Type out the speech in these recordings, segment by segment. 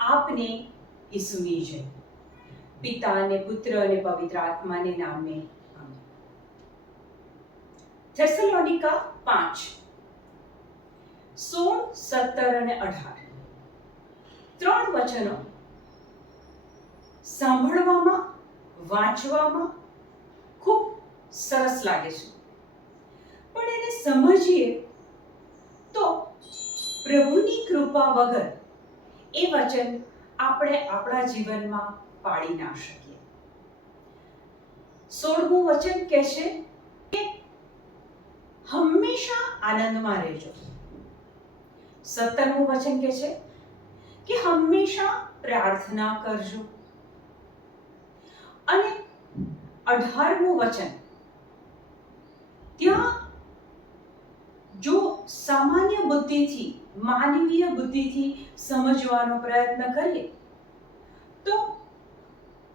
આપને ઈસુની જય. પિતા અને પુત્ર અને પવિત્ર આત્માને નામે આમીન. થેસલોનિકા 5:16, 17 અને 18 ત્રણ વચનો સાંભળવામાં, વાંચવામાં ખૂબ સરસ લાગે છે, પણ એને સમજીએ તો પ્રભુની કૃપા વગર એ વચન આપણે આપણા જીવનમાં પાડી ના શકીએ. 16મું વચન કહે છે કે હંમેશા આનંદમાં રહેજો. 17મું વચન કહે છે કે હંમેશા પ્રાર્થના કરજો. અને 18મું વચન, ત્યાં જો સામાન્ય બુદ્ધિથી, માનવીય બુદ્ધિથી સમજવાનો પ્રયત્ન કરીએ તો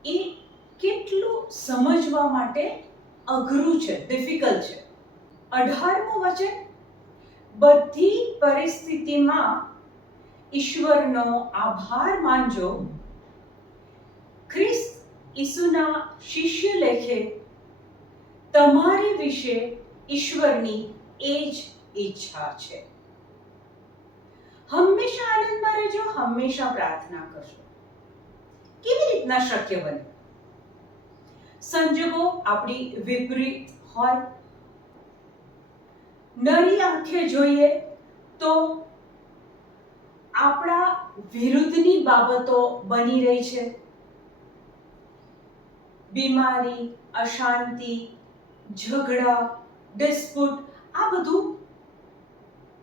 એ કેટલું સમજવા માટે અઘરું છે, ડિફિકલ્ટ છે. 18મું વચન, બધી પરિસ્થિતિમાં ઈશ્વરનો આભાર માનજો. ખ્રિસ્ત ઈસુના શિષ્ય લેખે તમારી વિશે ઈશ્વરની એ જ ઈચ્છા છે. હંમેશા આનંદમાં રહેજો, હંમેશા પ્રાર્થના કરજો. કેવી રીતના શક્ય બને? સંજોગો આપણી વિપરીત હોય, નરી આંખે જોઈએ તો આપણા વિરુદ્ધની બાબતો બની રહી છે. બીમારી, અશાંતિ, ઝઘડા, ડિસ્પ્યુટ, આ બધું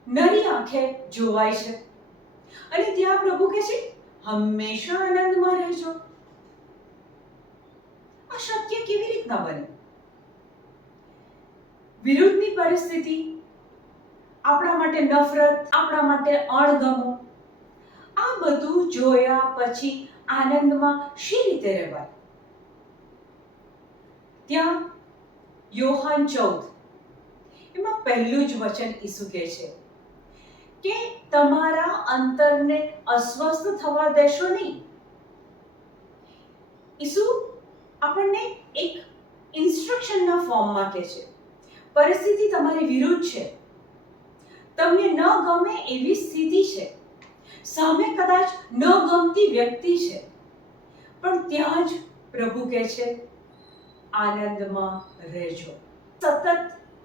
નરી આંખે જોવાય છે. અને ત્યાં પ્રભુ કહે છે હંમેશા આનંદમાં રહેજો. આ શક્ય કેવી રીતના બને? વિરુદ્ધની પરિસ્થિતિ, આપણા માટે નફરત, આપણા માટે અણગમો, આ બધું જોયા પછી આનંદમાં શી રીતે રહેવાય? ત્યાં યોહાન 14 એમાં પહેલું જ વચન ઈસુ કહે છે કે તમારા અંતરને અસ્વસ્થ થવા દેશો નહીં. ઈસુ આપણને એક ઇન્સ્ટ્રક્શનના ફોર્મમાં કહે છે, પરિસ્થિતિ તમારી વિરુદ્ધ છે, તમને ન ગમે એવી સ્થિતિ છે, સામે કદાચ ન ગમતી વ્યક્તિ છે, પણ ત્યાં જ પ્રભુ કહે છે આનંદમાં રહેજો, સતત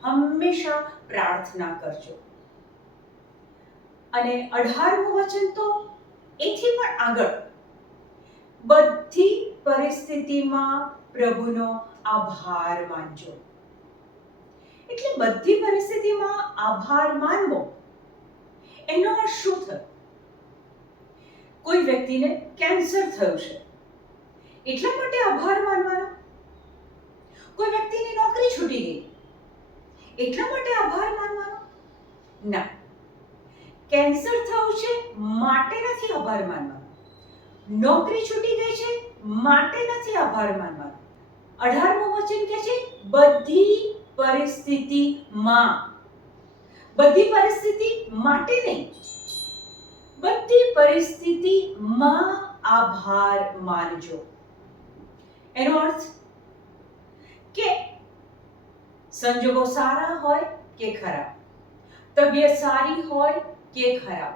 હંમેશા પ્રાર્થના કરજો. અને 18મું વચન તો એથી પણ આગળ, બધી પરિસ્થિતિમાં પ્રભુનો આભાર માનજો. એટલે બધી પરિસ્થિતિમાં આભાર માનવો એનો અર્થ શું થયો? કોઈ વ્યક્તિને કેન્સર થયું છે એટલા માટે આભાર માનવાનો? કોઈ વ્યક્તિની નોકરી છૂટી ગઈ એટલા માટે આભાર માનવાનો? ના, કેન્સર થયું છે માટે નથી આભાર માનવાનો, નોકરી છૂટી ગઈ છે માટે નથી આભાર માનવાનો. 18મું વચન કહે છે બધી પરિસ્થિતિમાં, બધી પરિસ્થિતિ માટે નહીં, બધી પરિસ્થિતિમાં આભાર માનજો. એનો અર્થ કે સંજોગો સારા હોય કે ખરાબ, તબિયત સારી હોય કે ખરાબ,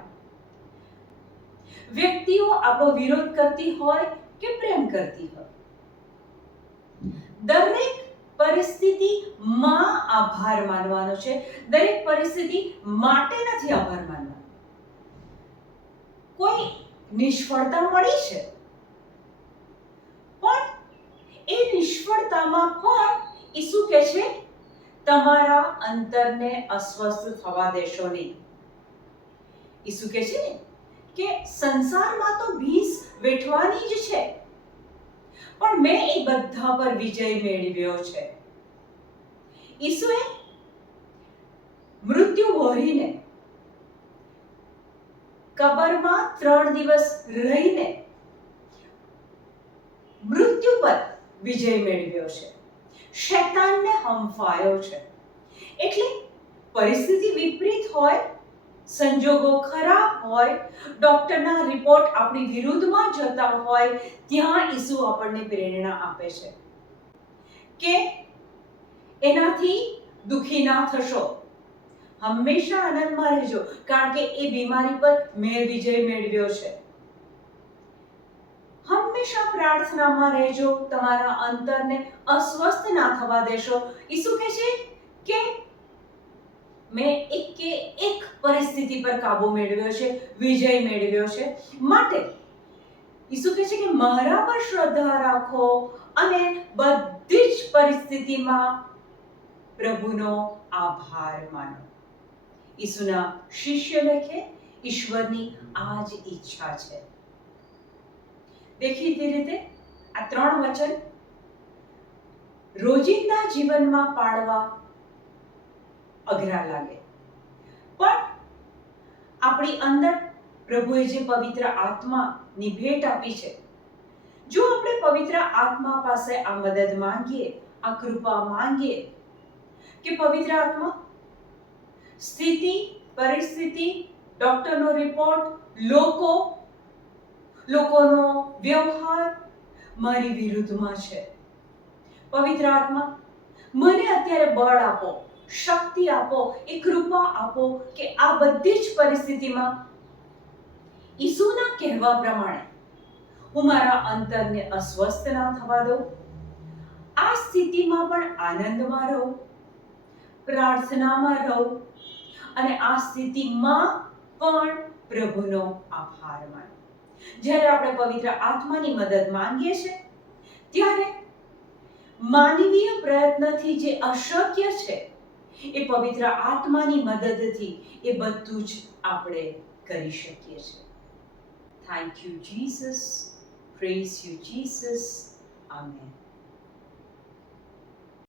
વ્યક્તિઓ આપણો વિરોધ કરતી હોય કે પ્રેમ કરતી હોય, દરેક પરિસ્થિતિમાં આભાર માનવાનો છે. દરેક પરિસ્થિતિ માટે નથી આભાર માનવાનો. કોઈ નિષ્ફળતા મળી છે, પણ એ નિષ્ફળતામાં પણ ઈસુ કહે છે તમારા અંતરને અસ્વસ્થ થવા દેશો નહીં. ઈસુ કહે છે ને કે સંસારમાં તો ભીંસ વેઠવાની જ છે, પણ મેં એ બધા પર વિજય મેળવ્યો છે. ઈસુએ મૃત્યુ વહોરીને, કબરમાં 3 દિવસ રહીને મૃત્યુ પર વિજય મેળવ્યો છે, શૈતાનને હંફાયો છે. એટલે પરિસ્થિતિ વિપરીત હોય, સંજોગો ખરાબ હોય, ડોક્ટરના રિપોર્ટ આપણી વિરુદ્ધમાં જતા હોય, ત્યાં ઈસુ આપણને પ્રેરણા આપે છે કે એનાથી દુખી ના થશો, હંમેશા આનંદમાં રહેજો, કારણ કે એ બીમારી પર મેં વિજય મેળવ્યો છે. હંમેશા પ્રાર્થનામાં રહેજો, તમારા અંતરને અસ્વસ્થ ના થવા દેશો. ઈસુ કહે છે કે મેં એક પરિસ્થિતિ પર કાબુ મેળવ્યો છે, વિજય મેળવ્યો છે. માટે ઈસુ કહે છે કે મારા પર શ્રદ્ધા રાખો અને બધી જ પરિસ્થિતિમાં પ્રભુનો આભાર માનો. ઈસુના શિષ્ય લખે, ઈશ્વરની આ જ ઈચ્છા છે. દેખીતી રીતે આ 3 વચન રોજિંદા જીવનમાં પાળવા અઘરા લાગે, પણ આપણી અંદર પ્રભુએ જે પવિત્ર આત્માની ભેટ આપી છે, જો આપણે પવિત્ર આત્મા પાસે આ મદદ માંગીએ, આ કૃપા માંગીએ કે પવિત્ર આત્મા સ્થિતિ, પરિસ્થિતિ, ડોક્ટરનો રિપોર્ટ, લોકોનો વ્યવહાર મારી વિરુદ્ધમાં છે. પવિત્ર આત્મા મને અત્યારે બળ આપો, શક્તિ આપો, એ કૃપા આપો કે આ બધી જ પરિસ્થિતિમાં ઈસુના કહેવા પ્રમાણે હું મારા અંતરને અસ્વસ્થ ના થવા દઉં, આ સ્થિતિમાં પણ આનંદમાં રહું, પ્રાર્થનામાં રહું અને આ સ્થિતિમાં પણ પ્રભુનો આભાર માનું. જ્યારે આપણે પવિત્ર આત્માની મદદ માંગીએ છીએ, ત્યારે માનવીય પ્રયત્નથી જે અશક્ય છે, એ પવિત્ર આત્માની મદદથી એ બધું જ આપણે કરી શકીએ છીએ. Thank you Jesus, praise you Jesus, amen.